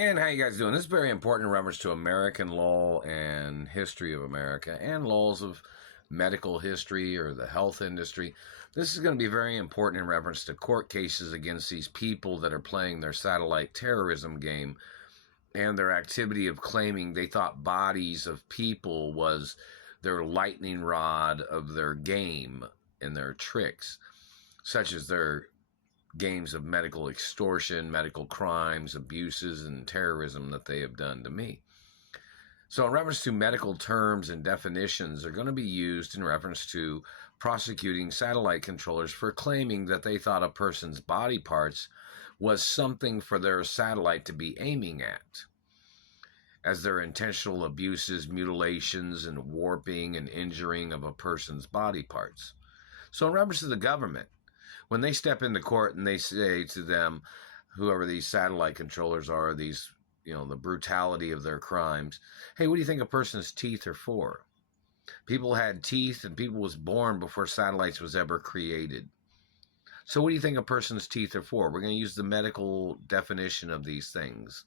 And how you guys doing? This is very important in reference to American law and history of America and laws of medical history or the health industry. This is going to be very important in reference to court cases against these people that are playing their satellite terrorism game and their activity of claiming they thought bodies of people was their lightning rod of their game and their tricks, such as their games of medical extortion, medical crimes, abuses, and terrorism that they have done to me. So in reference to medical terms and definitions are going to be used in reference to prosecuting satellite controllers for claiming that they thought a person's body parts was something for their satellite to be aiming at, as their intentional abuses, mutilations, and warping and injuring of a person's body parts. So in reference to the government, when they step into court and they say to them, whoever these satellite controllers are, these, the brutality of their crimes, hey, what do you think a person's teeth are for? People had teeth and people was born before satellites was ever created. So what do you think a person's teeth are for? We're going to use the medical definition of these things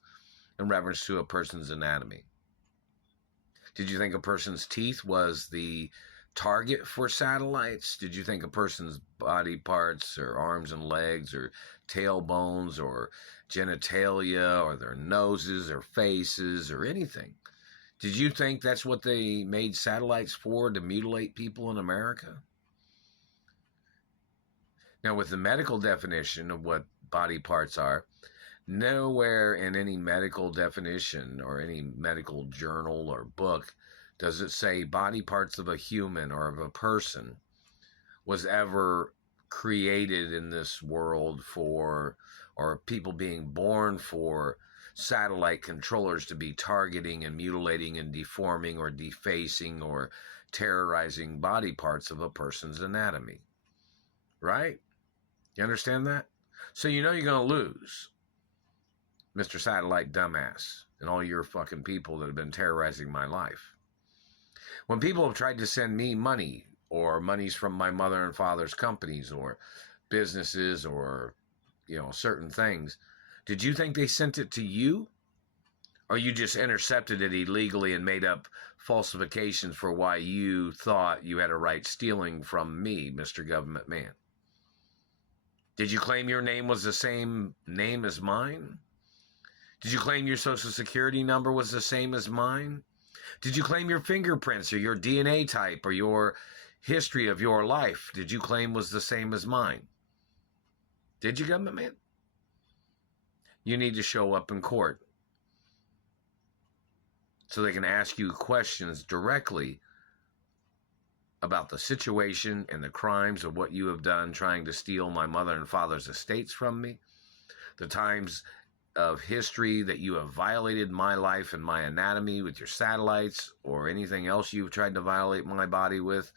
in reference to a person's anatomy. Did you think a person's teeth was the target for satellites? Did you think a person's body parts or arms and legs or tailbones or genitalia or their noses or faces or anything? Did you think that's what they made satellites for, to mutilate people in America? Now, with the medical definition of what body parts are, nowhere in any medical definition or any medical journal or book does it say body parts of a human or of a person was ever created in this world for, or people being born for, satellite controllers to be targeting and mutilating and deforming or defacing or terrorizing body parts of a person's anatomy. Right? You understand that? So you know you're going to lose, Mr. Satellite Dumbass, and all your fucking people that have been terrorizing my life. When people have tried to send me money, or monies from my mother and father's companies or businesses or, certain things, did you think they sent it to you? Or you just intercepted it illegally and made up falsifications for why you thought you had a right stealing from me, Mr. Government Man? Did you claim your name was the same name as mine? Did you claim your social security number was the same as mine? Did you claim your fingerprints or your DNA type or your history of your life, did you claim was the same as mine? Did you, Government Man? You need to show up in court so they can ask you questions directly about the situation and the crimes of what you have done trying to steal my mother and father's estates from me, the times of history that you have violated my life and my anatomy with your satellites or anything else you've tried to violate my body with,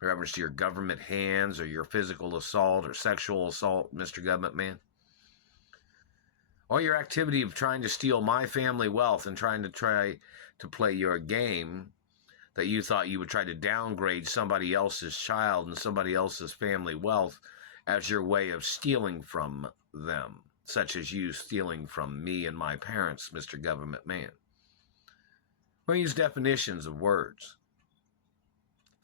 in reference to your government hands or your physical assault or sexual assault, Mr. Government Man. All your activity of trying to steal my family wealth and try to play your game that you thought you would try to downgrade somebody else's child and somebody else's family wealth as your way of stealing from them, such as you stealing from me and my parents, Mr. Government Man. We'll use definitions of words,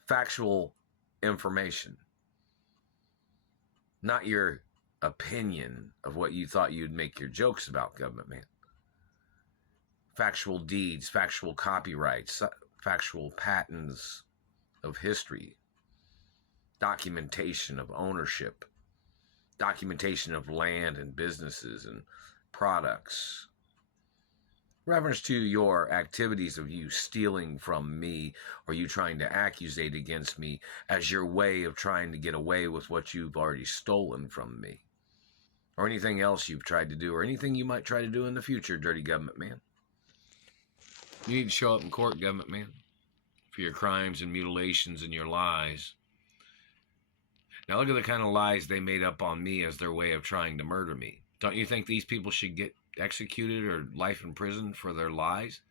factual information, not your opinion of what you thought you'd make your jokes about, Government Man. Factual deeds, factual copyrights, factual patents of history, documentation of ownership, documentation of land and businesses and products. Reference to your activities of you stealing from me or you trying to accusate against me as your way of trying to get away with what you've already stolen from me. Or anything else you've tried to do or anything you might try to do in the future, dirty Government Man. You need to show up in court, Government Man, for your crimes and mutilations and your lies. Now look at the kind of lies they made up on me as their way of trying to murder me. Don't you think these people should get executed or life in prison for their lies?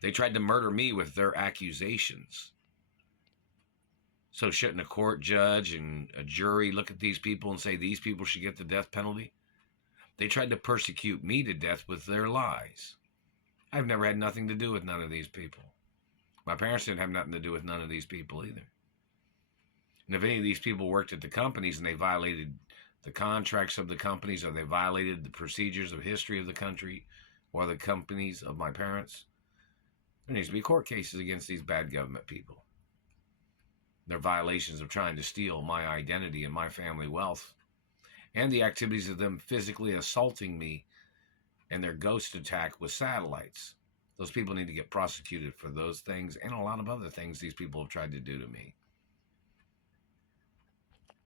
They tried to murder me with their accusations. So shouldn't a court judge and a jury look at these people and say these people should get the death penalty? They tried to persecute me to death with their lies. I've never had nothing to do with none of these people. My parents didn't have nothing to do with none of these people either. And if any of these people worked at the companies and they violated the contracts of the companies, or they violated the procedures of history of the country or the companies of my parents, there needs to be court cases against these bad government people. Their violations of trying to steal my identity and my family wealth, and the activities of them physically assaulting me and their ghost attack with satellites. Those people need to get prosecuted for those things and a lot of other things these people have tried to do to me.